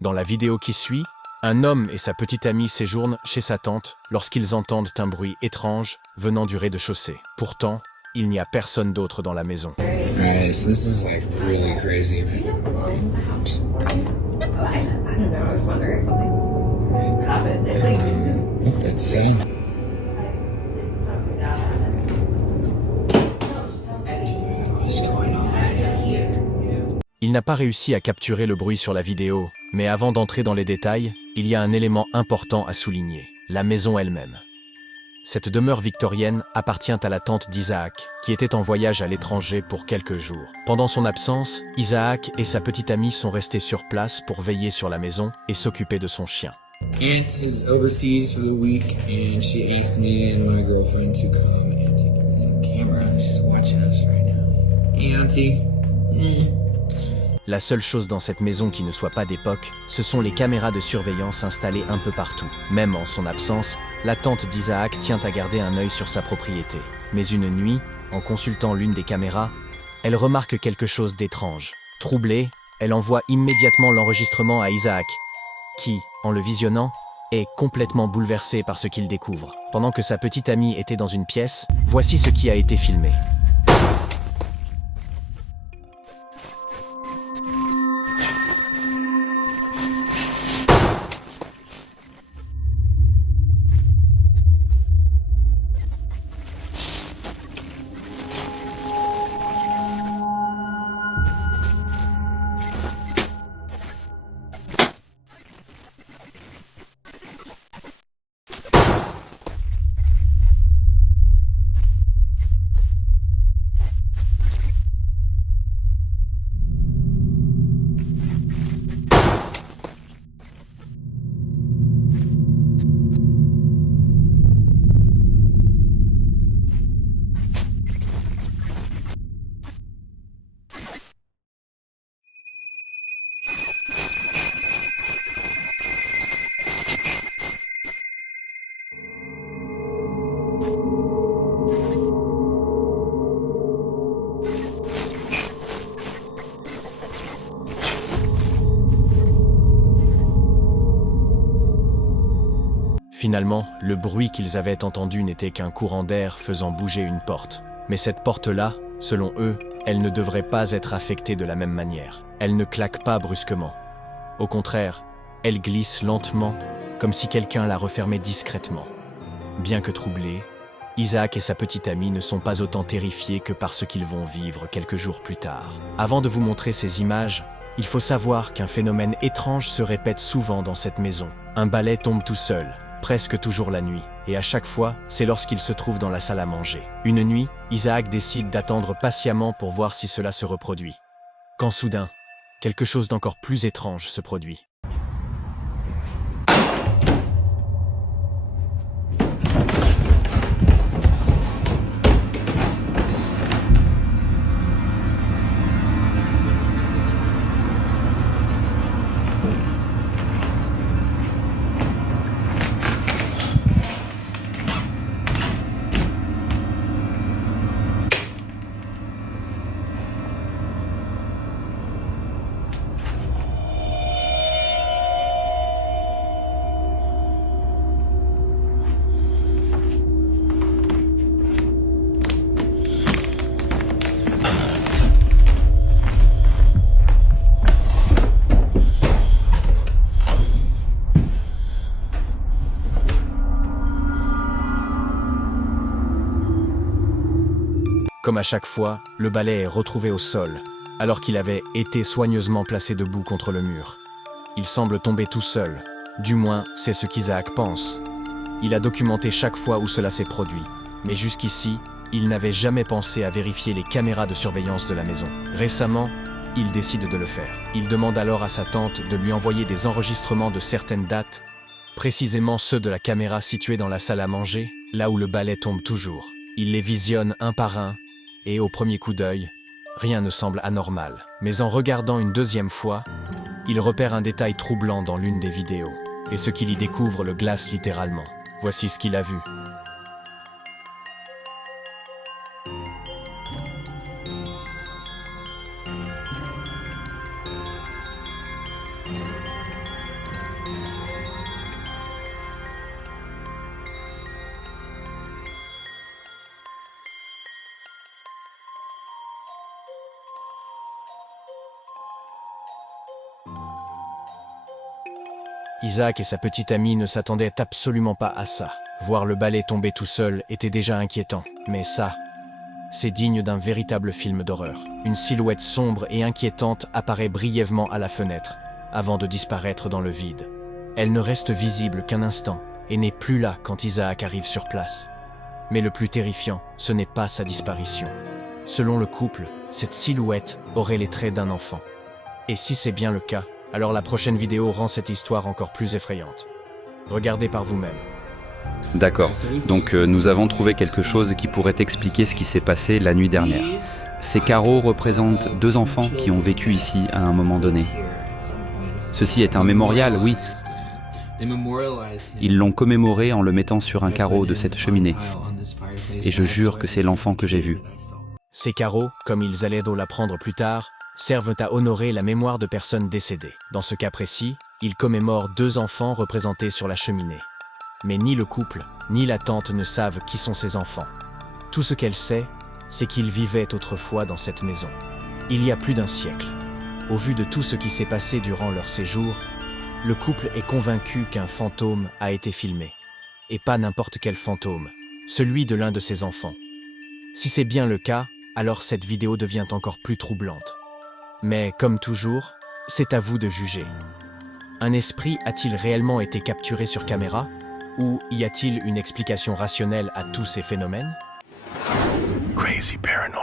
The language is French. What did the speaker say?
Dans la vidéo qui suit, un homme et sa petite amie séjournent chez sa tante lorsqu'ils entendent un bruit étrange venant du rez-de-chaussée. Pourtant, il n'y a personne d'autre dans la maison. Alright, so this is like really crazy, man. Just, I don't know, I was wondering if something happened. It's like, what that sound? What's going on? Il n'a pas réussi à capturer le bruit sur la vidéo, mais avant d'entrer dans les détails, il y a un élément important à souligner, la maison elle-même. Cette demeure victorienne appartient à la tante d'Isaac, qui était en voyage à l'étranger pour quelques jours. Pendant son absence, Isaac et sa petite amie sont restés sur place pour veiller sur la maison et s'occuper de son chien. Aunt is overseas for the week, and she asked me and my girlfriend to come and take this camera. She's watching us right now. Hey, Auntie. La seule chose dans cette maison qui ne soit pas d'époque, ce sont les caméras de surveillance installées un peu partout. Même en son absence, la tante d'Isaac tient à garder un œil sur sa propriété. Mais une nuit, en consultant l'une des caméras, elle remarque quelque chose d'étrange. Troublée, elle envoie immédiatement l'enregistrement à Isaac, qui, en le visionnant, est complètement bouleversé par ce qu'il découvre. Pendant que sa petite amie était dans une pièce, voici ce qui a été filmé. Finalement, le bruit qu'ils avaient entendu n'était qu'un courant d'air faisant bouger une porte. Mais cette porte-là, selon eux, elle ne devrait pas être affectée de la même manière. Elle ne claque pas brusquement. Au contraire, elle glisse lentement, comme si quelqu'un la refermait discrètement. Bien que troublés, Isaac et sa petite amie ne sont pas autant terrifiés que par ce qu'ils vont vivre quelques jours plus tard. Avant de vous montrer ces images, il faut savoir qu'un phénomène étrange se répète souvent dans cette maison. Un balai tombe tout seul, presque toujours la nuit, et à chaque fois, c'est lorsqu'il se trouve dans la salle à manger. Une nuit, Isaac décide d'attendre patiemment pour voir si cela se reproduit. Quand soudain, quelque chose d'encore plus étrange se produit. Comme à chaque fois, le balai est retrouvé au sol, alors qu'il avait été soigneusement placé debout contre le mur. Il semble tomber tout seul, du moins c'est ce qu'Isaac pense. Il a documenté chaque fois où cela s'est produit, mais jusqu'ici, il n'avait jamais pensé à vérifier les caméras de surveillance de la maison. Récemment, il décide de le faire. Il demande alors à sa tante de lui envoyer des enregistrements de certaines dates, précisément ceux de la caméra située dans la salle à manger, là où le balai tombe toujours. Il les visionne un par un, et au premier coup d'œil, rien ne semble anormal. Mais en regardant une deuxième fois, il repère un détail troublant dans l'une des vidéos, et ce qu'il y découvre le glace littéralement. Voici ce qu'il a vu. Isaac et sa petite amie ne s'attendaient absolument pas à ça. Voir le balai tomber tout seul était déjà inquiétant, mais ça, c'est digne d'un véritable film d'horreur. Une silhouette sombre et inquiétante apparaît brièvement à la fenêtre, avant de disparaître dans le vide. Elle ne reste visible qu'un instant, et n'est plus là quand Isaac arrive sur place. Mais le plus terrifiant, ce n'est pas sa disparition. Selon le couple, cette silhouette aurait les traits d'un enfant. Et si c'est bien le cas, alors la prochaine vidéo rend cette histoire encore plus effrayante. Regardez par vous-même. D'accord, donc nous avons trouvé quelque chose qui pourrait expliquer ce qui s'est passé la nuit dernière. Ces carreaux représentent 2 enfants qui ont vécu ici à un moment donné. Ceci est un mémorial, oui. Ils l'ont commémoré en le mettant sur un carreau de cette cheminée. Et je jure que c'est l'enfant que j'ai vu. Ces carreaux, comme ils allaient l'apprendre plus tard, servent à honorer la mémoire de personnes décédées. Dans ce cas précis, ils commémorent 2 enfants représentés sur la cheminée. Mais ni le couple, ni la tante ne savent qui sont ces enfants. Tout ce qu'elle sait, c'est qu'ils vivaient autrefois dans cette maison. Il y a plus d'un siècle. Au vu de tout ce qui s'est passé durant leur séjour, le couple est convaincu qu'un fantôme a été filmé. Et pas n'importe quel fantôme, celui de l'un de ses enfants. Si c'est bien le cas, alors cette vidéo devient encore plus troublante. Mais comme toujours, c'est à vous de juger. Un esprit a-t-il réellement été capturé sur caméra ? Ou y a-t-il une explication rationnelle à tous ces phénomènes ? Crazy Paranormal.